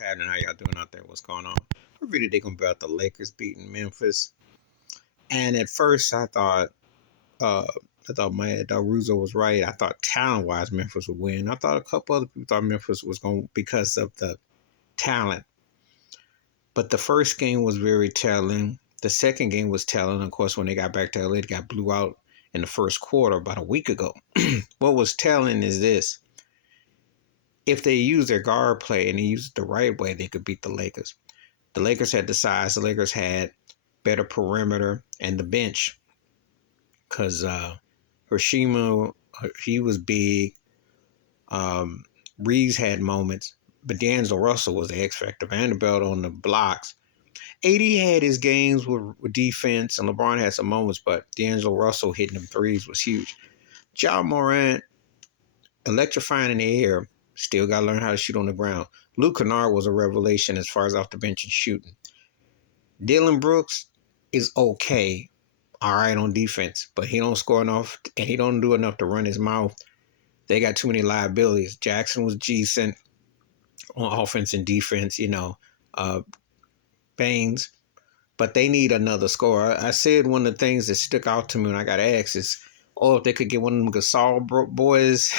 happening? How y'all doing out there? What's going on? I really think about the Lakers beating Memphis. And at first, uh, I thought Russo was right. I thought talent wise, Memphis would win. I thought a couple other people thought Memphis was going because of the talent. But the first game was very telling. The second game was telling. Of course, when they got back to LA, they got blew out in the first quarter about a week ago. What was telling is this: if they use their guard play and they use it the right way, they could beat the Lakers. The Lakers had the size. The Lakers had better perimeter and the bench because Hiroshima, he was big. Um, Reeves had moments, but D'Angelo Russell was the X factor. Vanderbilt on the blocks. AD had his games with defense, and LeBron had some moments, but D'Angelo Russell hitting them threes was huge. Ja Morant, electrifying in the air, still got to learn how to shoot on the ground. Luke Kennard was a revelation as far as off the bench and shooting. Dylan Brooks is okay, all right on defense, but he don't score enough and he don't do enough to run his mouth. They got too many liabilities. Jackson was decent on offense and defense, Baines, but they need another scorer. I said one of the things that stuck out to me when I got asked is, oh, if they could get one of them Gasol boys,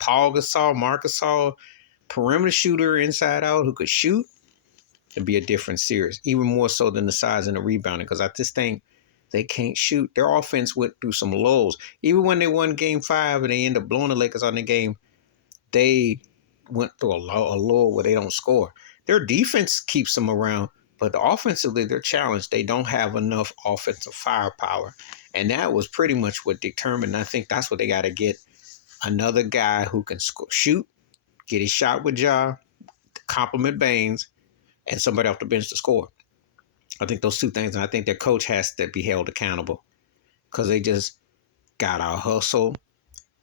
Paul Gasol, Marc Gasol, perimeter shooter inside out who could shoot, it'd be a different series, even more so than the size and the rebounding, because I just think they can't shoot. Their offense went through some lows. Even when they won Game 5 and they ended up blowing the Lakers on the game, they went through a low where they don't score. Their defense keeps them around, but offensively, they're challenged. They don't have enough offensive firepower. And that was pretty much what determined. I think that's what they got to get. Another guy who can shoot, get his shot with Ja, compliment Baines, and somebody off the bench to score. I think those two things, and I think their coach has to be held accountable because they just got out hustle,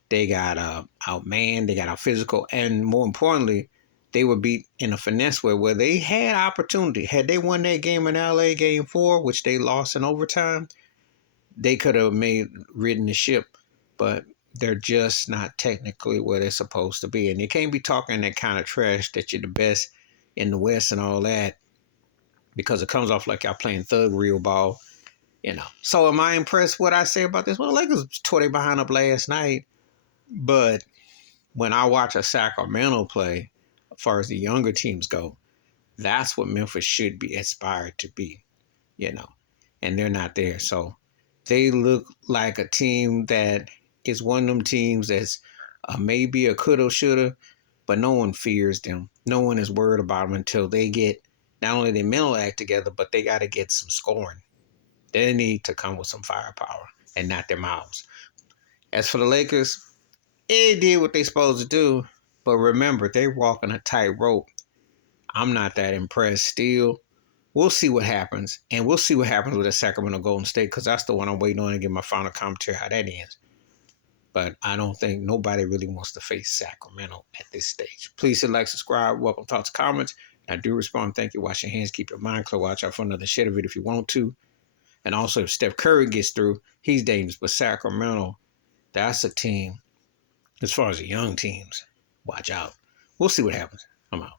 they got outmanned, they got out physical, and more importantly, they were beat in a finesse way where they had opportunity. Had they won that game in LA, Game 4, which they lost in overtime, they could have ridden the ship, but they're just not technically where they're supposed to be. And you can't be talking that kind of trash that you're the best in the West and all that, because it comes off like y'all playing thug real ball. So am I impressed what I say about this? Well, the Lakers tore their behind up last night, but when I watch a Sacramento play, as far as the younger teams go, that's what Memphis should be aspired to be, and they're not there. So they look like a team that is one of them teams that's maybe a coulda, shoulda, but no one fears them. No one is worried about them until they get not only their mental act together, but they got to get some scoring. They need to come with some firepower and not their mouths. As for the Lakers, they did what they supposed to do, but remember, they're walking a tightrope. I'm not that impressed still. We'll see what happens, and we'll see what happens with the Sacramento Golden State, because that's the one I'm waiting on to get my final commentary how that ends. But I don't think nobody really wants to face Sacramento at this stage. Please hit like, subscribe, welcome thoughts, comments. I do respond. Thank you. Wash your hands. Keep your mind clear. Watch out for another shit of it if you want to. And also, if Steph Curry gets through, he's dangerous. But Sacramento, that's a team, as far as the young teams, watch out. We'll see what happens. I'm out.